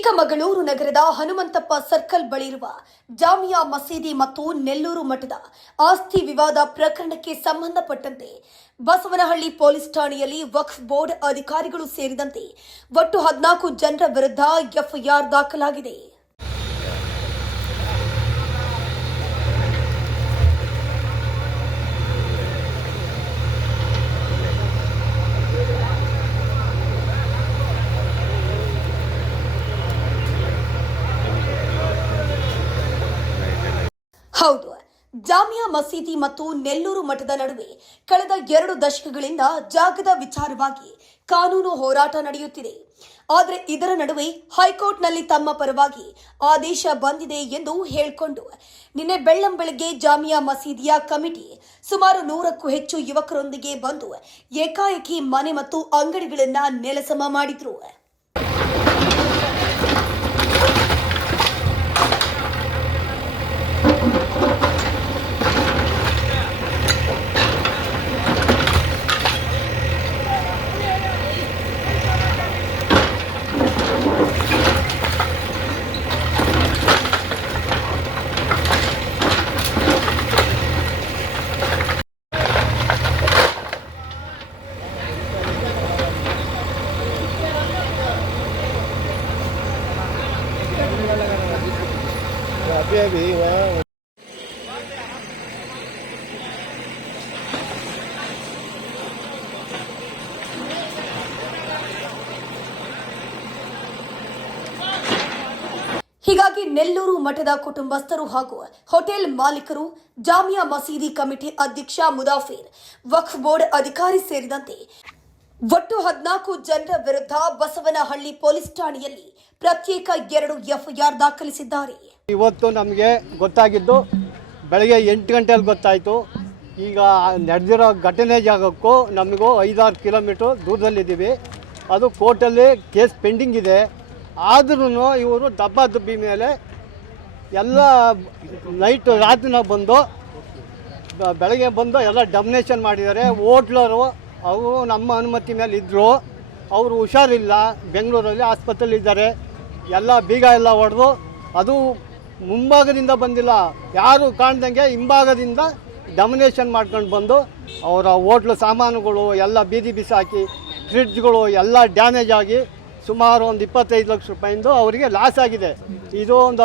ಚಿಕ್ಕಮಗಳೂರು ನಗರದ ಹನುಮಂತಪ್ಪ ಸರ್ಕಲ್ ಬಳಿ ಇರುವ ಜಾಮಿಯಾ ಮಸೀದಿ ಮತ್ತು ನೆಲ್ಲೂರು ಮಠದ ಆಸ್ತಿ ವಿವಾದ ಪ್ರಕರಣಕ್ಕೆ ಸಂಬಂಧಪಟ್ಟಂತೆ ಬಸವನಹಳ್ಳಿ ಪೊಲೀಸ್ ಠಾಣೆಯಲ್ಲಿ ವಕ್ಫ್ ಬೋರ್ಡ್ ಅಧಿಕಾರಿಗಳು ಸೇರಿದಂತೆ ಒಟ್ಟು 14 ಜನರ ವಿರುದ್ಧ ಎಫ್ಐಆರ್ ದಾಖಲಾಗಿದೆ. ಹೌದು, ಜಾಮಿಯಾ ಮಸೀದಿ ಮತ್ತು ನೆಲ್ಲೂರು ಮಠದ ನಡುವೆ ಕಳೆದ 2 ದಶಕಗಳಿಂದ ಜಾಗದ ವಿಚಾರವಾಗಿ ಕಾನೂನು ಹೋರಾಟ ನಡೆಯುತ್ತಿದೆ. ಆದರೆ ಇದರ ನಡುವೆ ಹೈಕೋರ್ಟ್ನಲ್ಲಿ ತಮ್ಮ ಪರವಾಗಿ ಆದೇಶ ಬಂದಿದೆ ಎಂದು ಹೇಳಿಕೊಂಡು ನಿನ್ನೆ ಬೆಳ್ಳಂಬೆಳಗ್ಗೆ ಜಾಮಿಯಾ ಮಸೀದಿಯ ಕಮಿಟಿ ಸುಮಾರು 100ಕ್ಕೂ ಹೆಚ್ಚು ಯುವಕರೊಂದಿಗೆ ಬಂದು ಏಕಾಏಕಿ ಮನೆ ಮತ್ತು ಅಂಗಡಿಗಳನ್ನು ನೆಲಸಮ ಮಾಡಿದ್ರು. ಹೀಗಾಗಿ ನೆಲ್ಲೂರು ಮಠದ ಕುಟುಂಬಸ್ಥರು ಹಾಗೂ ಹೋಟೆಲ್ ಮಾಲೀಕರು, ಜಾಮಿಯಾ ಮಸೀದಿ ಕಮಿಟಿ ಅಧ್ಯಕ್ಷ ಮುದಾಫಿರ್, ವಕ್ಫ್ ಬೋರ್ಡ್ ಅಧಿಕಾರಿ ಸೇರಿದಂತೆ ಒಟ್ಟು 14 ಜನರ ವಿರುದ್ಧ ಬಸವನಹಳ್ಳಿ ಪೊಲೀಸ್ ಠಾಣೆಯಲ್ಲಿ ಪ್ರತ್ಯೇಕ 2 ಎಫ್ಐಆರ್ ದಾಖಲಿಸಿದ್ದಾರೆ. ಇವತ್ತು ನಮಗೆ ಗೊತ್ತಾಗಿದ್ದು ಬೆಳಗ್ಗೆ 8 ಗಂಟೆಯಲ್ಲಿ ಗೊತ್ತಾಯಿತು. ಈಗ ನಡೆದಿರೋ ಘಟನೆ ಜಾಗಕ್ಕೂ ನಮಗೂ 5-6 ಕಿಲೋಮೀಟ್ರ್ ದೂರದಲ್ಲಿದ್ದೀವಿ. ಅದು ಕೋರ್ಟಲ್ಲಿ ಕೇಸ್ ಪೆಂಡಿಂಗ್ ಇದೆ. ಆದ್ರೂ ಇವರು ದಬ್ಬಿ ಮೇಲೆ ಎಲ್ಲ ರಾತ್ರಿನ ಬಂದು ಬೆಳಗ್ಗೆ ಬಂದು ಎಲ್ಲ ಡಮಿನೇಷನ್ ಮಾಡಿದ್ದಾರೆ. ಹೋಟ್ಲರು ಅವರು ನಮ್ಮ ಅನುಮತಿ ಮೇಲೆ ಇದ್ದರು. ಅವರು ಹುಷಾರಿಲ್ಲ, ಬೆಂಗಳೂರಲ್ಲಿ ಆಸ್ಪತ್ರೆಯಲ್ಲಿದ್ದಾರೆ. ಎಲ್ಲ ಬೀಗ ಎಲ್ಲ ಹೊಡೆದು, ಅದು ಮುಂಭಾಗದಿಂದ ಬಂದಿಲ್ಲ, ಯಾರು ಕಾಣ್ದಂಗೆ ಹಿಂಭಾಗದಿಂದ ಡಮಿನೇಷನ್ ಮಾಡ್ಕೊಂಡು ಬಂದು ಅವರ ಹೋಟ್ಲು ಸಾಮಾನುಗಳು ಎಲ್ಲ ಬೀದಿ ಬಿಸಾಕಿ, ಫ್ರಿಡ್ಜ್ಗಳು ಎಲ್ಲ ಡ್ಯಾಮೇಜ್ ಆಗಿ ಸುಮಾರು ಒಂದು 25 ಲಕ್ಷ ರೂಪಾಯಿಂದ ಅವರಿಗೆ ಲಾಸ್ ಆಗಿದೆ. ಇದು ಒಂದು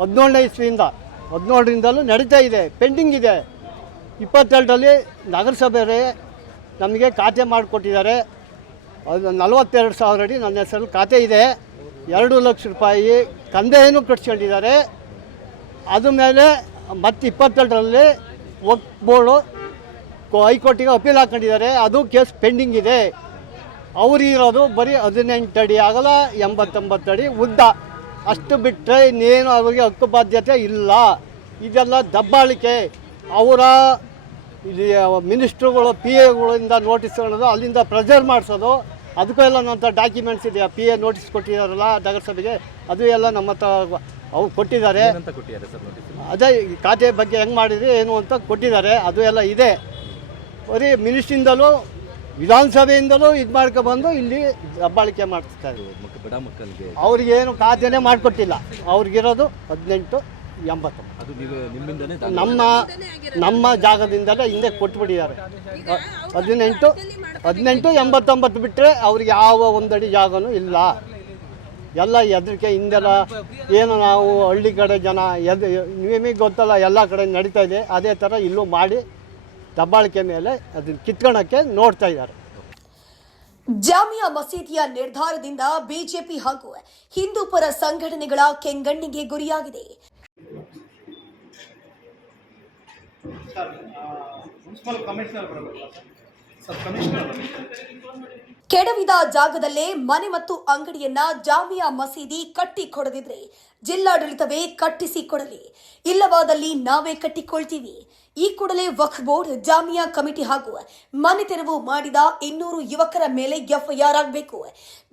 17ನೇ ಇಸ್ವಿಯಿಂದ 17ರಿಂದಲೂ ನಡೀತಾ ಇದೆ, ಪೆಂಡಿಂಗ್ ಇದೆ. 22ರಲ್ಲಿ ನಗರಸಭೆ ನಮಗೆ ಖಾತೆ ಮಾಡಿಕೊಟ್ಟಿದ್ದಾರೆ. ಅದು 42,000 ಅಡಿ ನನ್ನ ಹೆಸರಲ್ಲಿ ಖಾತೆ ಇದೆ. 2 ಲಕ್ಷ ರೂಪಾಯಿ ಕಂದಾಯನೂ ಕಟ್ಸ್ಕೊಂಡಿದ್ದಾರೆ. ಅದ ಮೇಲೆ ಮತ್ತೆ 22ರಲ್ಲಿ ವಕ್ಫ್ ಬೋರ್ಡು ಹೈಕೋರ್ಟಿಗೆ ಅಪೀಲ್ ಹಾಕೊಂಡಿದ್ದಾರೆ. ಅದು ಕೇಸ್ ಪೆಂಡಿಂಗ್ ಇದೆ. ಅವರಿರೋದು ಬರೀ 18 ಅಡಿ ಅಗಲ, 89 ಅಡಿ ಉದ್ದ. ಅಷ್ಟು ಬಿಟ್ಟರೆ ಇನ್ನೇನು ಅವ್ರಿಗೆ ಹಕ್ಕು ಬಾಧ್ಯತೆ ಇಲ್ಲ. ಇದೆಲ್ಲ ದಬ್ಬಾಳಿಕೆ. ಅವರ ಮಿನಿಸ್ಟ್ರುಗಳು PAಗಳಿಂದ ನೋಟಿಸ್ ತಗೊಳ್ಳೋದು, ಅಲ್ಲಿಂದ ಪ್ರೆಷರ್ ಮಾಡಿಸೋದು, ಅದಕ್ಕೂ ಎಲ್ಲ ನನ್ನ ಡಾಕ್ಯುಮೆಂಟ್ಸ್ ಇದೆ. PA ನೋಟಿಸ್ ಕೊಟ್ಟಿದ್ದಾರಲ್ಲ ನಗರಸಭೆಗೆ, ಅದು ಎಲ್ಲ ನಮ್ಮ ಹತ್ರ ಅವ್ರು ಕೊಟ್ಟಿದ್ದಾರೆ. ಅದೇ ಖಾತೆ ಬಗ್ಗೆ ಹೆಂಗೆ ಮಾಡಿದ್ರಿ ಏನು ಅಂತ ಕೊಟ್ಟಿದ್ದಾರೆ. ಅದು ಎಲ್ಲ ಇದೆ. ಬರೀ ಮಿನಿಸ್ಟ್ರಿಂದಲೂ ವಿಧಾನಸಭೆಯಿಂದಲೂ ಇದು ಮಾಡ್ಕೊಬಂದು ಇಲ್ಲಿ ದಬ್ಬಾಳಿಕೆ ಮಾಡಿಸ್ತಾರೆ. ಅವ್ರಿಗೇನು ಖಾತೆನೇ ಮಾಡಿಕೊಟ್ಟಿಲ್ಲ. ಅವ್ರಿಗಿರೋದು 18-89. ನಮ್ಮ ಜಾಗದಿಂದಲೇ ಹಿಂದೆ ಕೊಟ್ಬಿಟ್ಟಿದ್ದಾರೆ. 18-89 ಬಿಟ್ಟರೆ ಅವ್ರಿಗೆ ಯಾವ 1 ಅಡಿ ಜಾಗನೂ ಇಲ್ಲ. ಎಲ್ಲ ಹೆದರಿಕೆ ಹಿಂದೆಲ್ಲ ಏನು ನಾವು ಹಳ್ಳಿ ಕಡೆ ಜನ ನಿಮಗೆ ಗೊತ್ತಲ್ಲ, ಎಲ್ಲ ಕಡೆ ನಡೀತಾ ಇದೆ. ಅದೇ ಥರ ಇಲ್ಲೂ ಮಾಡಿ ದಬ್ಬಾಳಿಕೆ ಮೇಲೆ ಅದನ್ನು ಕಿತ್ಕೊಳ್ಳೋಕ್ಕೆ ನೋಡ್ತಾ ಇದ್ದಾರೆ. ಜಾಮಿಯಾ ಮಸೀದಿಯ ನಿರ್ಧಾರದಿಂದ ಬಿಜೆಪಿ ಹಾಗೂ ಹಿಂದೂ ಪರ ಸಂಘಟನೆಗಳ ಕೆಂಗಣ್ಣಿಗೆ ಗುರಿಯಾಗಿದೆ. ಕೆಡವಿದ ಜಾಗದಲ್ಲೇ ಮನೆ ಮತ್ತು ಅಂಗಡಿಯನ್ನ ಜಾಮಿಯಾ ಮಸೀದಿ ಕಟ್ಟಿ ಕೊಡದಿದ್ರೆ ಜಿಲ್ಲಾಡಳಿತವೇ ಕಟ್ಟಿಸಿ ಕೊಡಲಿ, ಇಲ್ಲವಾದಲ್ಲಿ ನಾವೇ ಕಟ್ಟಿಕೊಳ್ತೀವಿ. ಈ ಕೂಡಲೇ ವಕ್ಫ್ ಬೋರ್ಡ್, ಜಾಮಿಯಾ ಕಮಿಟಿ ಹಾಗೂ ಮನೆ ತೆರವು ಮಾಡಿದ 200 ಯುವಕರ ಮೇಲೆ ಎಫ್ಐಆರ್ ಆಗಬೇಕು.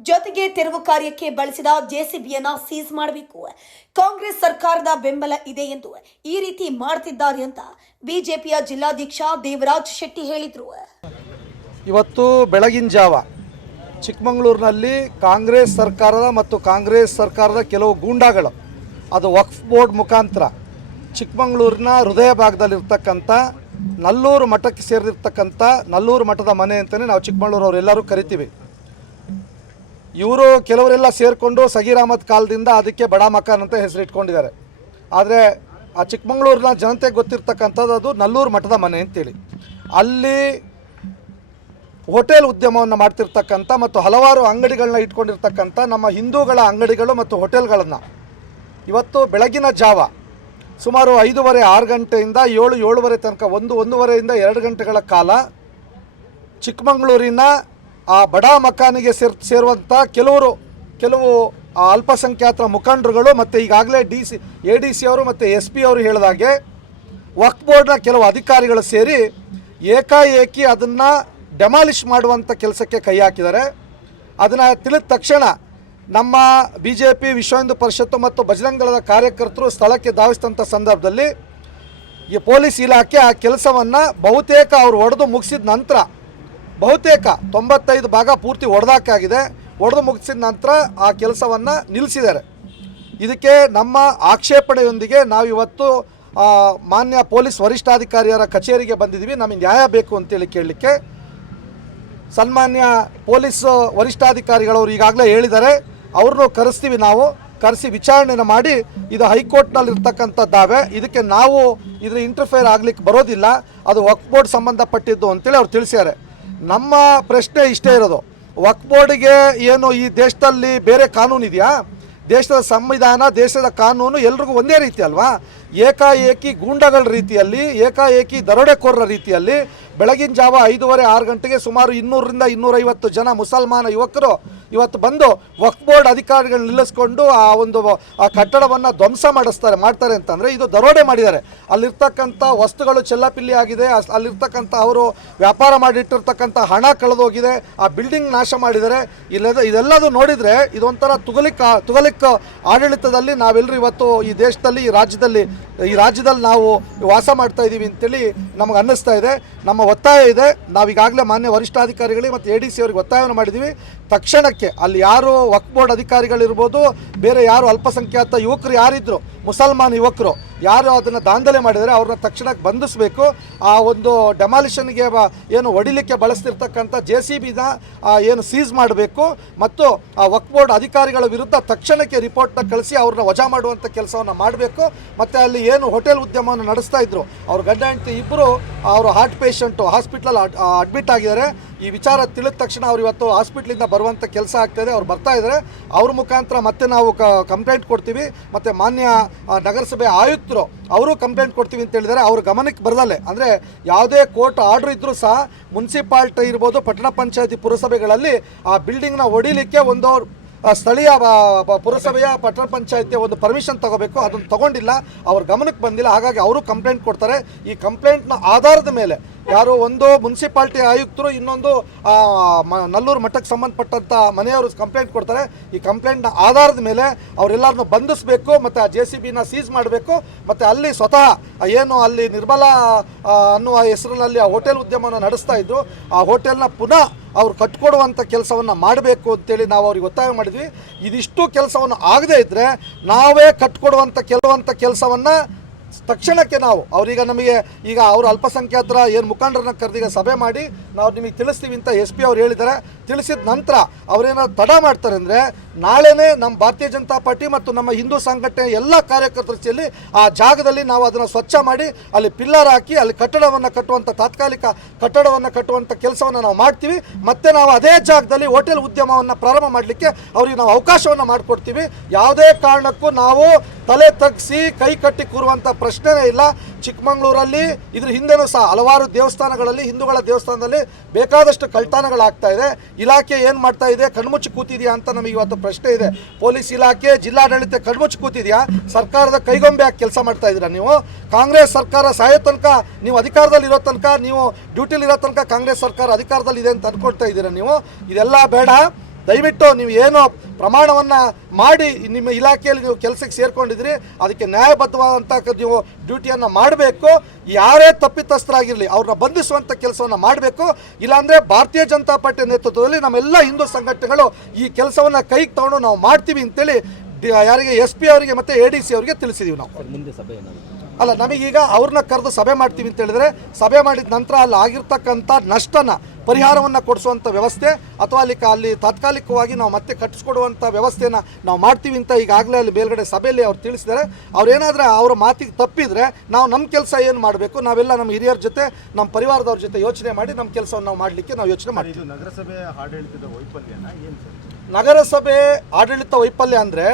ಜೊತೆಗೆ ತೆರವು ಕಾರ್ಯಕ್ಕೆ ಬಳಸಿದ JCBಯನ್ನ ಸೀಸ್ ಮಾಡಬೇಕು. ಕಾಂಗ್ರೆಸ್ ಸರ್ಕಾರದ ಬೆಂಬಲ ಇದೆ ಎಂದು ಈ ರೀತಿ ಮಾಡ್ತಿದ್ದಾರೆ ಅಂತ ಬಿಜೆಪಿಯ ಜಿಲ್ಲಾಧ್ಯಕ್ಷ ದೇವರಾಜ್ ಶೆಟ್ಟಿ ಹೇಳಿದ್ರು. ಇವತ್ತು ಬೆಳಗಿನ ಜಾವ ಚಿಕ್ಕಮಗಳೂರಿನಲ್ಲಿ ಕಾಂಗ್ರೆಸ್ ಸರ್ಕಾರದ ಮತ್ತು ಕಾಂಗ್ರೆಸ್ ಸರ್ಕಾರದ ಕೆಲವು ಗೂಂಡಾಗಳು ಅದು ವಕ್ಫ್ ಬೋರ್ಡ್ ಮುಖಾಂತರ ಚಿಕ್ಕಮಗಳೂರಿನ ಹೃದಯ ಭಾಗದಲ್ಲಿರ್ತಕ್ಕಂಥ ನಲ್ಲೂರು ಮಠಕ್ಕೆ ಸೇರಿರ್ತಕ್ಕಂಥ ನಲ್ಲೂರು ಮಠದ ಮನೆ ಅಂತಲೇ ನಾವು ಚಿಕ್ಕಮಗಳೂರವರೆಲ್ಲರೂ ಕರಿತೀವಿ. ಇವರು ಕೆಲವರೆಲ್ಲ ಸೇರಿಕೊಂಡು ಸಗೀರ್ ಅಹಮದ್ ಕಾಲದಿಂದ ಅದಕ್ಕೆ ಬಡಾ ಮಕಾನ್ ಅಂತ ಹೆಸರಿಟ್ಕೊಂಡಿದ್ದಾರೆ. ಆದರೆ ಆ ಚಿಕ್ಕಮಗಳೂರಿನ ಜನತೆಗೆ ಗೊತ್ತಿರ್ತಕ್ಕಂಥದ್ದು ಅದು ನಲ್ಲೂರು ಮಠದ ಮನೆ ಅಂತೇಳಿ. ಅಲ್ಲಿ ಹೋಟೆಲ್ ಉದ್ಯಮವನ್ನು ಮಾಡ್ತಿರ್ತಕ್ಕಂಥ ಮತ್ತು ಹಲವಾರು ಅಂಗಡಿಗಳನ್ನ ಇಟ್ಕೊಂಡಿರ್ತಕ್ಕಂಥ ನಮ್ಮ ಹಿಂದೂಗಳ ಅಂಗಡಿಗಳು ಮತ್ತು ಹೋಟೆಲ್ಗಳನ್ನು ಇವತ್ತು ಬೆಳಗಿನ ಜಾವ ಸುಮಾರು 5:30-6 ಗಂಟೆಯಿಂದ 7-7:30 ತನಕ 1-1:30 2 ಗಂಟೆಗಳ ಕಾಲ ಚಿಕ್ಕಮಗಳೂರಿನ ಆ ಬಡಾ ಮಕಾನಿಗೆ ಸೇರುವಂಥ ಕೆಲವು ಅಲ್ಪಸಂಖ್ಯಾತರ ಮುಖಂಡರುಗಳು ಮತ್ತು ಈಗಾಗಲೇ ADC ಅವರು ಮತ್ತು SP ಅವರು ಹೇಳಿದಾಗೆ ವಕ್ಫ್ ಬೋರ್ಡ್ನ ಕೆಲವು ಅಧಿಕಾರಿಗಳು ಸೇರಿ ಏಕಾಏಕಿ ಅದನ್ನು ಡೆಮಾಲಿಷ್ ಮಾಡುವಂಥ ಕೆಲಸಕ್ಕೆ ಕೈ ಹಾಕಿದ್ದಾರೆ. ಅದನ್ನು ತಿಳಿದ ತಕ್ಷಣ ನಮ್ಮ BJP ವಿಶ್ವ ಹಿಂದೂ ಪರಿಷತ್ತು ಮತ್ತು ಬಜರಂಗ ದಳದ ಕಾರ್ಯಕರ್ತರು ಸ್ಥಳಕ್ಕೆ ಧಾವಿಸಿದಂಥ ಸಂದರ್ಭದಲ್ಲಿ ಈ ಪೊಲೀಸ್ ಇಲಾಖೆ ಆ ಕೆಲಸವನ್ನು ಬಹುತೇಕ ಅವರು ಹೊಡೆದು ಮುಗಿಸಿದ ನಂತರ ಬಹುತೇಕ 95 ಭಾಗ ಪೂರ್ತಿ ಹೊಡೆದು ಮುಗಿಸಿದ ನಂತರ ಆ ಕೆಲಸವನ್ನು ನಿಲ್ಲಿಸಿದ್ದಾರೆ. ಇದಕ್ಕೆ ನಮ್ಮ ಆಕ್ಷೇಪಣೆಯೊಂದಿಗೆ ನಾವಿವತ್ತು ಮಾನ್ಯ ಪೊಲೀಸ್ ವರಿಷ್ಠಾಧಿಕಾರಿಯರ ಕಚೇರಿಗೆ ಬಂದಿದ್ದೀವಿ. ನಮಗೆ ನ್ಯಾಯ ಬೇಕು ಅಂತೇಳಿ ಕೇಳಲಿಕ್ಕೆ ಸನ್ಮಾನ್ಯ ಪೊಲೀಸ್ ವರಿಷ್ಠಾಧಿಕಾರಿಗಳವರು ಈಗಾಗಲೇ ಹೇಳಿದ್ದಾರೆ, ಅವ್ರನ್ನೂ ಕರೆಸ್ತೀವಿ. ನಾವು ಕರೆಸಿ ವಿಚಾರಣೆಯನ್ನು ಮಾಡಿ ಇದು ಹೈಕೋರ್ಟ್ನಲ್ಲಿರ್ತಕ್ಕಂಥದ್ದಾವೆ, ಇದಕ್ಕೆ ನಾವು ಇದ್ರ ಇಂಟರ್ಫೇರ್ ಆಗಲಿಕ್ಕೆ ಬರೋದಿಲ್ಲ, ಅದು ವಕ್ಫ್ ಬೋರ್ಡ್ ಸಂಬಂಧಪಟ್ಟಿದ್ದು ಅಂತೇಳಿ ಅವ್ರು ತಿಳಿಸ್ಯಾರೆ. ನಮ್ಮ ಪ್ರಶ್ನೆ ಇಷ್ಟೇ ಇರೋದು, ವಕ್ಫ್ ಬೋರ್ಡಿಗೆ ಏನು ಈ ದೇಶದಲ್ಲಿ ಬೇರೆ ಕಾನೂನು ಇದೆಯಾ? ದೇಶದ ಸಂವಿಧಾನ, ದೇಶದ ಕಾನೂನು ಎಲ್ರಿಗೂ ಒಂದೇ ರೀತಿ ಅಲ್ವಾ? ಏಕಾಏಕಿ ಗೂಂಡಗಳ ರೀತಿಯಲ್ಲಿ, ಏಕಾಏಕಿ ದರೋಡೆಕೋರರ ರೀತಿಯಲ್ಲಿ ಬೆಳಗಿನ ಜಾವ 5:30-6 ಗಂಟೆಗೆ ಸುಮಾರು 200-250 ಜನ ಮುಸಲ್ಮಾನ ಯುವಕರು ಇವತ್ತು ಬಂದು ವಕ್ಫ್ ಬೋರ್ಡ್ ಅಧಿಕಾರಿಗಳನ್ನ ನಿಲ್ಲಿಸ್ಕೊಂಡು ಆ ಕಟ್ಟಡವನ್ನು ಧ್ವಂಸ ಮಾಡ್ತಾರೆ ಅಂತಂದರೆ ಇದು ದರೋಡೆ ಮಾಡಿದ್ದಾರೆ. ಅಲ್ಲಿರ್ತಕ್ಕಂಥ ವಸ್ತುಗಳು ಚೆಲ್ಲಾಪಿಲ್ಲಿ ಆಗಿದೆ, ಅಲ್ಲಿರ್ತಕ್ಕಂಥ ಅವರು ವ್ಯಾಪಾರ ಮಾಡಿಟ್ಟಿರ್ತಕ್ಕಂಥ ಹಣ ಕಳೆದೋಗಿದೆ, ಆ ಬಿಲ್ಡಿಂಗ್ ನಾಶ ಮಾಡಿದ್ದಾರೆ. ಇದೆಲ್ಲದು ನೋಡಿದರೆ ಇದೊಂಥರ ತುಗಲಿಕ್ ಆಡಳಿತದಲ್ಲಿ ನಾವೆಲ್ಲರೂ ಇವತ್ತು ಈ ದೇಶದಲ್ಲಿ ಈ ರಾಜ್ಯದಲ್ಲಿ ನಾವು ವಾಸ ಮಾಡ್ತಾ ಇದ್ದೀವಿ ಅಂತೇಳಿ ನಮಗೆ ಅನ್ನಿಸ್ತಾ ಇದೆ. ನಮ್ಮ ಒತ್ತಾಯ ಇದೆ, ನಾವೀಗಾಗಲೇ ಮಾನ್ಯ ವರಿಷ್ಠಾಧಿಕಾರಿಗಳಿಗೆ ಮತ್ತು ADC ಅವರಿಗೆ ಒತ್ತಾಯವನ್ನು ಮಾಡಿದ್ದೀವಿ. ತಕ್ಷಣಕ್ಕೆ ಅಲ್ಲಿ ಯಾರು ವಕ್ಫ್ ಬೋರ್ಡ್ ಅಧಿಕಾರಿಗಳಿರ್ಬೋದು, ಬೇರೆ ಯಾರು ಅಲ್ಪಸಂಖ್ಯಾತ ಯುವಕರು ಯಾರಿದ್ರು, ಮುಸಲ್ಮಾನ್ ಯುವಕರು ಯಾರು ಅದನ್ನು ದಾಂಧಲೆ ಮಾಡಿದರೆ ಅವ್ರನ್ನ ತಕ್ಷಣಕ್ಕೆ ಬಂಧಿಸಬೇಕು. ಆ ಒಂದು ಡೆಮಾಲಿಷನ್ಗೆ ಏನು ಹೊಡಿಲಿಕ್ಕೆ ಬಳಸ್ತಿರ್ತಕ್ಕಂಥ JCBನ ಏನು ಸೀಸ್ ಮಾಡಬೇಕು ಮತ್ತು ಆ ವಕ್ಫ್ ಬೋರ್ಡ್ ಅಧಿಕಾರಿಗಳ ವಿರುದ್ಧ ತಕ್ಷಣಕ್ಕೆ ರಿಪೋರ್ಟ್ನ ಕಳಿಸಿ ಅವ್ರನ್ನ ವಜಾ ಮಾಡುವಂಥ ಕೆಲಸವನ್ನು ಮಾಡಬೇಕು. ಮತ್ತು ಅಲ್ಲಿ ಏನು ಹೋಟೆಲ್ ಉದ್ಯಮವನ್ನು ನಡೆಸ್ತಾ ಇದ್ರು ಅವ್ರ ಗಂಡ ಹೆಂಡತಿ ಇಬ್ಬರು ಅವರು ಹಾರ್ಟ್ ಪೇಷಂಟು ಹಾಸ್ಪಿಟ್ಲಲ್ಲಿ ಅಡ್ಮಿಟ್ ಆಗಿದ್ದಾರೆ. ಈ ವಿಚಾರ ತಿಳಿದ ತಕ್ಷಣ ಅವ್ರು ಇವತ್ತು ಹಾಸ್ಪಿಟ್ಲಿಂದ ಬರುವಂಥ ಕೆಲಸ ಆಗ್ತಾಯಿದೆ. ಅವ್ರು ಬರ್ತಾ ಇದ್ದಾರೆ, ಅವ್ರ ಮುಖಾಂತರ ಮತ್ತೆ ನಾವು ಕಂಪ್ಲೇಂಟ್ ಕೊಡ್ತೀವಿ. ಮತ್ತು ಮಾನ್ಯ ನಗರಸಭೆ ಆಯುಕ್ತರು ಅವರು ಕಂಪ್ಲೇಂಟ್ ಕೊಡ್ತೀವಿ ಅಂತ ಹೇಳಿದ್ದಾರೆ. ಅವ್ರ ಗಮನಕ್ಕೆ ಬರದಲ್ಲೇ ಅಂದರೆ ಯಾವುದೇ ಕೋರ್ಟ್ ಆರ್ಡ್ರ್ ಇದ್ದರೂ ಸಹ ಮುನ್ಸಿಪಾಲ್ಟಿ ಇರ್ಬೋದು, ಪಟ್ಟಣ ಪಂಚಾಯತಿ ಪುರಸಭೆಗಳಲ್ಲಿ ಆ ಬಿಲ್ಡಿಂಗ್ನ ಹೊಡಿಲಿಕ್ಕೆ ಒಂದು ಸ್ಥಳೀಯ ಪುರಸಭೆಯ ಪಟ್ಟಣ ಪಂಚಾಯತಿಯ ಒಂದು ಪರ್ಮಿಷನ್ ತಗೋಬೇಕು, ಅದನ್ನು ತಗೊಂಡಿಲ್ಲ, ಅವ್ರ ಗಮನಕ್ಕೆ ಬಂದಿಲ್ಲ. ಹಾಗಾಗಿ ಅವರು ಕಂಪ್ಲೇಂಟ್ ಕೊಡ್ತಾರೆ. ಈ ಕಂಪ್ಲೇಂಟ್ನ ಆಧಾರದ ಮೇಲೆ ಯಾರು ಒಂದು ಮುನ್ಸಿಪಾಲ್ಟಿ ಆಯುಕ್ತರು, ಇನ್ನೊಂದು ನಲ್ಲೂರು ಮಠಕ್ಕೆ ಸಂಬಂಧಪಟ್ಟಂಥ ಮನೆಯವರು ಕಂಪ್ಲೇಂಟ್ ಕೊಡ್ತಾರೆ. ಈ ಕಂಪ್ಲೇಂಟ್ನ ಆಧಾರದ ಮೇಲೆ ಅವರೆಲ್ಲರನ್ನು ಬಂಧಿಸಬೇಕು ಮತ್ತು ಆ JCBನ ಸೀಸ್ ಮಾಡಬೇಕು. ಮತ್ತು ಅಲ್ಲಿ ಸ್ವತಃ ಏನು ಅಲ್ಲಿ ನಿರ್ಮಲಾ ಅನ್ನುವ ಹೆಸರಿನಲ್ಲಿ ಆ ಹೋಟೆಲ್ ಉದ್ಯಮವನ್ನು ನಡೆಸ್ತಾ ಇದ್ರು, ಆ ಹೋಟೆಲ್ನ ಪುನಃ ಅವ್ರು ಕಟ್ಕೊಡುವಂಥ ಕೆಲಸವನ್ನು ಮಾಡಬೇಕು ಅಂತೇಳಿ ನಾವು ಅವ್ರಿಗೆ ಒತ್ತಾಯ ಮಾಡಿದ್ವಿ. ಇದಿಷ್ಟು ಕೆಲಸವನ್ನು ಆಗದೇ ಇದ್ದರೆ ನಾವೇ ಕಟ್ಕೊಡುವಂಥ ಕೆಲಸವನ್ನು ತಕ್ಷಣಕ್ಕೆ ನಾವು ಅವರೀಗ ನಮಗೆ ಈಗ ಅವರು ಅಲ್ಪಸಂಖ್ಯಾತರ ಏನು ಮುಖಂಡರನ್ನ ಕರೆದೀಗ ಸಭೆ ಮಾಡಿ ನಾವು ನಿಮಗೆ ತಿಳಿಸ್ತೀವಿ ಅಂತ SP ಅವ್ರು ಹೇಳಿದ್ದಾರೆ. ತಿಳಿಸಿದ ನಂತರ ಅವರೇನಾದ್ರು ತಡ ಮಾಡ್ತಾರೆ ಅಂದರೆ ನಾಳೆನೇ ನಮ್ಮ ಭಾರತೀಯ ಜನತಾ ಪಾರ್ಟಿ ಮತ್ತು ನಮ್ಮ ಹಿಂದೂ ಸಂಘಟನೆ ಎಲ್ಲ ಕಾರ್ಯಕರ್ತರ ಸೇರಿ ಆ ಜಾಗದಲ್ಲಿ ನಾವು ಅದನ್ನು ಸ್ವಚ್ಛ ಮಾಡಿ ಅಲ್ಲಿ ಪಿಲ್ಲರ್ ಹಾಕಿ ಅಲ್ಲಿ ತಾತ್ಕಾಲಿಕ ಕಟ್ಟಡವನ್ನು ಕಟ್ಟುವಂಥ ಕೆಲಸವನ್ನು ನಾವು ಮಾಡ್ತೀವಿ. ಮತ್ತು ನಾವು ಅದೇ ಜಾಗದಲ್ಲಿ ಹೋಟೆಲ್ ಉದ್ಯಮವನ್ನು ಪ್ರಾರಂಭ ಮಾಡಲಿಕ್ಕೆ ಅವರಿಗೆ ನಾವು ಅವಕಾಶವನ್ನು ಮಾಡಿಕೊಡ್ತೀವಿ. ಯಾವುದೇ ಕಾರಣಕ್ಕೂ ನಾವು ತಲೆ ತಗ್ಗಿಸಿ ಕೈ ಕಟ್ಟಿ ಕೂರುವಂಥ ಪ್ರಶ್ನೆನೇ ಇಲ್ಲ. ಚಿಕ್ಕಮಗಳೂರಲ್ಲಿ ಇದ್ರ ಹಿಂದೆನೂ ಸಹ ಹಲವಾರು ದೇವಸ್ಥಾನಗಳಲ್ಲಿ, ಹಿಂದೂಗಳ ದೇವಸ್ಥಾನದಲ್ಲಿ ಬೇಕಾದಷ್ಟು ಕಳ್ತನಗಳಾಗ್ತಾ ಇದೆ. ಇಲಾಖೆ ಏನು ಮಾಡ್ತಾ ಇದೆ? ಕಣ್ಮುಚ್ಚಿ ಕೂತಿದೆಯಾ ಅಂತ ನಮಗೆ ಇವತ್ತು ಪ್ರಶ್ನೆ ಇದೆ. ಪೊಲೀಸ್ ಇಲಾಖೆ, ಜಿಲ್ಲಾಡಳಿತ ಕಣ್ಮುಚ್ಚಿ ಕೂತಿದೆಯಾ? ಸರ್ಕಾರದ ಕೈಗೊಂಬೆ ಯಾಕೆ ಕೆಲಸ ಮಾಡ್ತಾ ಇದ್ದೀರಾ ನೀವು? ಕಾಂಗ್ರೆಸ್ ಸರ್ಕಾರ ಸಾಯೋ ತನಕ, ನೀವು ಅಧಿಕಾರದಲ್ಲಿ ಇರೋ ತನಕ, ನೀವು ಡ್ಯೂಟಿಲಿ ಇರೋ ತನಕ ಕಾಂಗ್ರೆಸ್ ಸರ್ಕಾರ ಅಧಿಕಾರದಲ್ಲಿ ಇದೆ ಅಂತ ಅಂದ್ಕೊಳ್ತಾ ಇದ್ದೀರಾ ನೀವು. ಇದೆಲ್ಲ ಬೇಡ. ದಯವಿಟ್ಟು ನೀವು ಏನೋ ಪ್ರಮಾಣವನ್ನು ಮಾಡಿ ನಿಮ್ಮ ಇಲಾಖೆಯಲ್ಲಿ ನೀವು ಕೆಲಸಕ್ಕೆ ಸೇರ್ಕೊಂಡಿದ್ರಿ, ಅದಕ್ಕೆ ನ್ಯಾಯಬದ್ಧವಾದಂಥ ನೀವು ಡ್ಯೂಟಿಯನ್ನು ಮಾಡಬೇಕು. ಯಾರೇ ತಪ್ಪಿತಸ್ಥರಾಗಿರಲಿ ಅವ್ರನ್ನ ಬಂಧಿಸುವಂಥ ಕೆಲಸವನ್ನು ಮಾಡಬೇಕು. ಇಲ್ಲಾಂದರೆ ಭಾರತೀಯ ಜನತಾ ಪಾರ್ಟಿ ನೇತೃತ್ವದಲ್ಲಿ ನಮ್ಮೆಲ್ಲ ಹಿಂದೂ ಸಂಘಟನೆಗಳು ಈ ಕೆಲಸವನ್ನು ಕೈಗೆ ತಗೊಂಡು ನಾವು ಮಾಡ್ತೀವಿ ಅಂತೇಳಿ ಯಾರಿಗೆ SP ಅವರಿಗೆ ಮತ್ತು ADC ಅವರಿಗೆ ತಿಳಿಸಿದ್ದೀವಿ ನಾವು. ಮುಂದೆ ಸಭೆ ಏನಾದರೂ ಅಲ್ಲ, ನಮಗೀಗ ಅವ್ರನ್ನ ಕರೆದು ಸಭೆ ಮಾಡ್ತೀವಿ ಅಂತ ಹೇಳಿದ್ರೆ, ಸಭೆ ಮಾಡಿದ ನಂತರ ಅಲ್ಲಿ ಆಗಿರ್ತಕ್ಕಂಥ ನಷ್ಟನ ಪರಿಹಾರವನ್ನು ಕೊಡಿಸುವಂಥ ವ್ಯವಸ್ಥೆ ಅಥವಾ ಅಲ್ಲಿ ತಾತ್ಕಾಲಿಕವಾಗಿ ನಾವು ಮತ್ತೆ ಕಟ್ಟಿಸ್ಕೊಡುವಂಥ ವ್ಯವಸ್ಥೆನ ನಾವು ಮಾಡ್ತೀವಿ ಅಂತ ಈಗಾಗಲೇ ಅಲ್ಲಿ ಮೇಲ್ಗಡೆ ಸಭೆಯಲ್ಲಿ ಅವ್ರು ತಿಳಿಸಿದ್ದಾರೆ. ಅವ್ರೇನಾದರೂ ಅವರ ಮಾತಿಗೆ ತಪ್ಪಿದರೆ ನಾವು ನಮ್ಮ ಕೆಲಸ ಏನು ಮಾಡಬೇಕು, ನಾವೆಲ್ಲ ನಮ್ಮ ಹಿರಿಯರ ಜೊತೆ ನಮ್ಮ ಪರಿವಾರದವ್ರ ಜೊತೆ ಯೋಚನೆ ಮಾಡಿ ನಮ್ಮ ಕೆಲಸವನ್ನು ನಾವು ಮಾಡಲಿಕ್ಕೆ ನಾವು ಯೋಚನೆ ಮಾಡ್ತೀವಿ. ನಗರಸಭೆ ಆಡಳಿತದ ವೈಫಲ್ಯನ ಏನು ಸರ್? ನಗರಸಭೆ ಆಡಳಿತ ವೈಫಲ್ಯ ಅಂದರೆ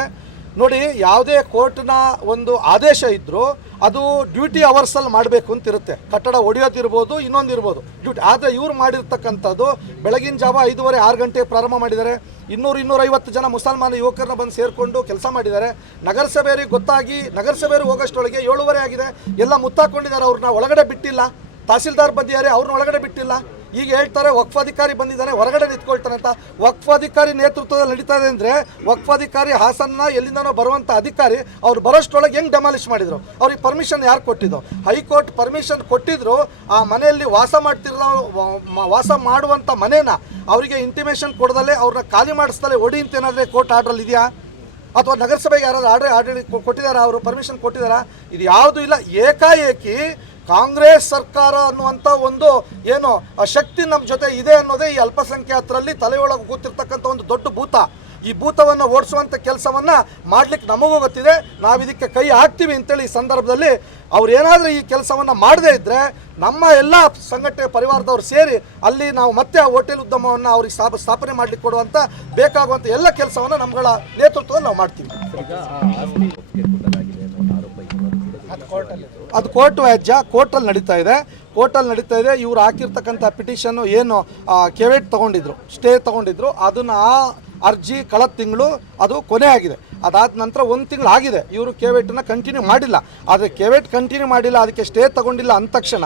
ನೋಡಿ, ಯಾವುದೇ ಕೋರ್ಟ್ನ ಒಂದು ಆದೇಶ ಇದ್ದರೂ ಅದು ಡ್ಯೂಟಿ ಅವರ್ಸಲ್ಲಿ ಮಾಡಬೇಕು ಅಂತ ಇರುತ್ತೆ. ಕಟ್ಟಡ ಒಡೆಯೋದಿರ್ಬೋದು, ಇನ್ನೊಂದಿರ್ಬೋದು ಡ್ಯೂಟಿ. ಆದರೆ ಇವ್ರು ಮಾಡಿರ್ತಕ್ಕಂಥದ್ದು ಬೆಳಗಿನ ಜಾವ 5:30 6 ಗಂಟೆಗೆ ಪ್ರಾರಂಭ ಮಾಡಿದ್ದಾರೆ. 200-250 ಜನ ಮುಸಲ್ಮಾನ ಯುವಕರನ್ನ ಬಂದು ಸೇರಿಕೊಂಡು ಕೆಲಸ ಮಾಡಿದ್ದಾರೆ. ನಗರಸಭೆಯವರಿಗೆ ಗೊತ್ತಾಗಿ ನಗರಸಭೆಯವರು ಹೋಗೋಷ್ಟೊಳಗೆ 7:30 ಆಗಿದೆ. ಎಲ್ಲ ಮುತ್ತಾಕೊಂಡಿದ್ದಾರೆ, ಅವ್ರನ್ನ ಒಳಗಡೆ ಬಿಟ್ಟಿಲ್ಲ. ತಹಸೀಲ್ದಾರ್ ಬಂದಿದ್ದಾರೆ, ಅವ್ರನ್ನ ಒಳಗಡೆ ಬಿಟ್ಟಿಲ್ಲ. ಈಗ ಹೇಳ್ತಾರೆ ವಕ್ಫ್ ಅಧಿಕಾರಿ ಬಂದಿದ್ದಾನೆ, ಹೊರಗಡೆ ನಿಂತ್ಕೊಳ್ತಾನೆ ಅಂತ. ವಕ್ಫ್ ಅಧಿಕಾರಿ ನೇತೃತ್ವದಲ್ಲಿ ನಡೀತಾ ಇದೆ ಅಂದರೆ, ವಕ್ಫ್ ಅಧಿಕಾರಿ ಹಾಸನ್ನ ಎಲ್ಲಿಂದನೋ ಬರುವಂಥ ಅಧಿಕಾರಿ ಅವ್ರು ಬರೋಷ್ಟೊಳಗೆ ಹೆಂಗೆ ಡೆಮಾಲಿಷ್ ಮಾಡಿದರು? ಅವ್ರಿಗೆ ಪರ್ಮಿಷನ್ ಯಾರು ಕೊಟ್ಟಿದ್ದು? ಹೈಕೋರ್ಟ್ ಪರ್ಮಿಷನ್ ಕೊಟ್ಟಿದ್ರು. ಆ ಮನೆಯಲ್ಲಿ ವಾಸ ಮಾಡುವಂಥ ಮನೇನ ಅವರಿಗೆ ಇಂಟಿಮೇಷನ್ ಕೊಡದಲ್ಲೇ ಅವ್ರನ್ನ ಖಾಲಿ ಮಾಡಿಸ್ದಲ್ಲೇ ಹೊಡಿ ಅಂತ ಏನಾದರೆ ಕೋರ್ಟ್ ಆರ್ಡ್ರಲ್ಲಿ ಇದೆಯಾ? ಅಥವಾ ನಗರಸಭೆಗೆ ಯಾರಾದರೂ ಆರ್ಡರ್ ಕೊಟ್ಟಿದ್ದಾರಾ? ಅವರು ಪರ್ಮಿಷನ್ ಕೊಟ್ಟಿದ್ದಾರಾ? ಇದು ಯಾವುದೂ ಇಲ್ಲ. ಏಕಾಏಕಿ ಕಾಂಗ್ರೆಸ್ ಸರ್ಕಾರ ಅನ್ನುವಂಥ ಒಂದು ಏನು ಶಕ್ತಿ ನಮ್ಮ ಜೊತೆ ಇದೆ ಅನ್ನೋದೇ ಈ ಅಲ್ಪಸಂಖ್ಯಾತರಲ್ಲಿ ತಲೆಯೊಳಗೆ ಕೂತಿರ್ತಕ್ಕಂಥ ಒಂದು ದೊಡ್ಡ ಭೂತ. ಈ ಭೂತವನ್ನು ಓಡಿಸುವಂಥ ಕೆಲಸವನ್ನು ಮಾಡಲಿಕ್ಕೆ ನಮಗೂ ಗೊತ್ತಿದೆ. ನಾವು ಇದಕ್ಕೆ ಕೈ ಹಾಕ್ತೀವಿ ಅಂತೇಳಿ ಈ ಸಂದರ್ಭದಲ್ಲಿ ಅವ್ರು ಏನಾದರೂ ಈ ಕೆಲಸವನ್ನು ಮಾಡದೇ ಇದ್ದರೆ ನಮ್ಮ ಎಲ್ಲ ಸಂಘಟನೆ ಪರಿವಾರದವ್ರು ಸೇರಿ ಅಲ್ಲಿ ನಾವು ಮತ್ತೆ ಆ ಹೋಟೆಲ್ ಉದ್ಯಮವನ್ನು ಅವ್ರಿಗೆ ಸ್ಥಾಪನೆ ಮಾಡಲಿಕ್ಕೆ ಕೊಡುವಂಥ ಬೇಕಾಗುವಂಥ ಎಲ್ಲ ಕೆಲಸವನ್ನು ನಮ್ಮಗಳ ನೇತೃತ್ವದಲ್ಲಿ ನಾವು ಮಾಡ್ತೀವಿ. ಅದು ಕೋರ್ಟ್ ವ್ಯಾಜ್ಯ ಕೋರ್ಟಲ್ಲಿ ನಡೀತಾ ಇದೆ. ಇವ್ರು ಹಾಕಿರ್ತಕ್ಕಂಥ ಪಿಟಿಷನ್ನು ಏನು ಕೆವೆಟ್ ತೊಗೊಂಡಿದ್ರು, ಸ್ಟೇ ತೊಗೊಂಡಿದ್ರು, ಅದನ್ನು ಆ ಅರ್ಜಿ ಕಳೆದ ತಿಂಗಳು ಅದು ಕೊನೆ ಆಗಿದೆ. ಅದಾದ ನಂತರ 1 ತಿಂಗಳು ಆಗಿದೆ. ಇವರು ಕೆವೆಟನ್ನು ಕಂಟಿನ್ಯೂ ಮಾಡಿಲ್ಲ. ಆದರೆ ಕೆವೆಟ್ ಕಂಟಿನ್ಯೂ ಮಾಡಿಲ್ಲ, ಅದಕ್ಕೆ ಸ್ಟೇ ತೊಗೊಂಡಿಲ್ಲ ಅಂದ ತಕ್ಷಣ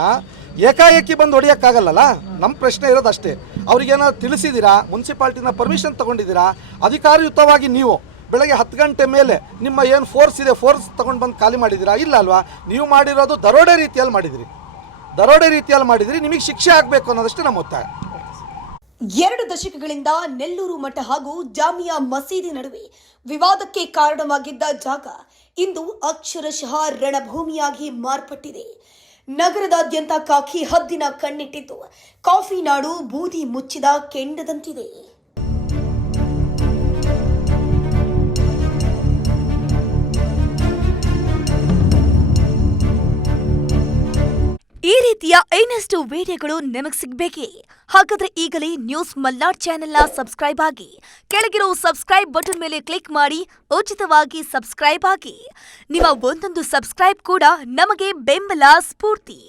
ಏಕಾಏಕಿ ಬಂದು ಹೊಡಿಯೋಕ್ಕಾಗಲ್ಲಲ್ಲ. ನಮ್ಮ ಪ್ರಶ್ನೆ ಇರೋದು ಅಷ್ಟೇ. ಅವ್ರಿಗೇನಾದ್ರು ತಿಳಿಸಿದ್ದೀರಾ? ಮುನ್ಸಿಪಾಲ್ಟಿನ ಪರ್ಮಿಷನ್ ತೊಗೊಂಡಿದ್ದೀರಾ? ಅಧಿಕಾರಯುತವಾಗಿ ನೀವು ಬೆಳಗ್ಗೆ 10 ಗಂಟೆ ಮೇಲೆ ನಿಮ್ಮ ಏನು ಫೋರ್ಸ್ ಇದೆ, ಫೋರ್ಸ್ ತೊಗೊಂಡು ಬಂದು ಖಾಲಿ ಮಾಡಿದ್ದೀರಾ? ಇಲ್ಲ ಅಲ್ವಾ? ನೀವು ಮಾಡಿರೋದು ದರೋಡೆ ರೀತಿಯಲ್ಲಿ ಮಾಡಿದಿರಿ. ನಿಮಗೆ ಶಿಕ್ಷೆ ಆಗಬೇಕು ಅನ್ನೋದಷ್ಟೇ ನಮ್ಮ ಒತ್ತಾಯ. 2 ದಶಕಗಳಿಂದ ನೆಲ್ಲೂರು ಮಠ ಹಾಗೂ ಜಾಮಿಯಾ ಮಸೀದಿ ನಡುವೆ ವಿವಾದಕ್ಕೆ ಕಾರಣವಾಗಿದ್ದ ಜಾಗ ಇಂದು ಅಕ್ಷರಶಃ ರಣಭೂಮಿಯಾಗಿ ಮಾರ್ಪಟ್ಟಿದೆ. ನಗರದಾದ್ಯಂತ ಕಾಕಿ ಹದ್ದಿನ ಕಣ್ಣಿಟ್ಟಿದ್ದು ಕಾಫಿ ನಾಡು ಬೂದಿ ಮುಚ್ಚಿದ ಕೆಂಡದಂತಿದೆ. ಈ ರೀತಿಯ ಇನ್ನಷ್ಟು ವಿಡಿಯೋಗಳು ನಿಮಗೆ ಸಿಗಬೇಕೇ? ಹಾಗಾದ್ರೆ ಈಗಲೇ ನ್ಯೂಸ್ ಮಲ್ನಾಡ್ ಚಾನೆಲ್ನ ಸಬ್ಸ್ಕ್ರೈಬ್ ಆಗಿ, ಕೆಳಗಿರೋ ಸಬ್ಸ್ಕ್ರೈಬ್ ಬಟನ್ ಮೇಲೆ ಕ್ಲಿಕ್ ಮಾಡಿ ಉಚಿತವಾಗಿ ಸಬ್ಸ್ಕ್ರೈಬ್ ಆಗಿ. ನಿಮ್ಮ ಒಂದೊಂದು ಸಬ್ಸ್ಕ್ರೈಬ್ ಕೂಡ ನಮಗೆ ಬೆಂಬಲ, ಸ್ಫೂರ್ತಿ.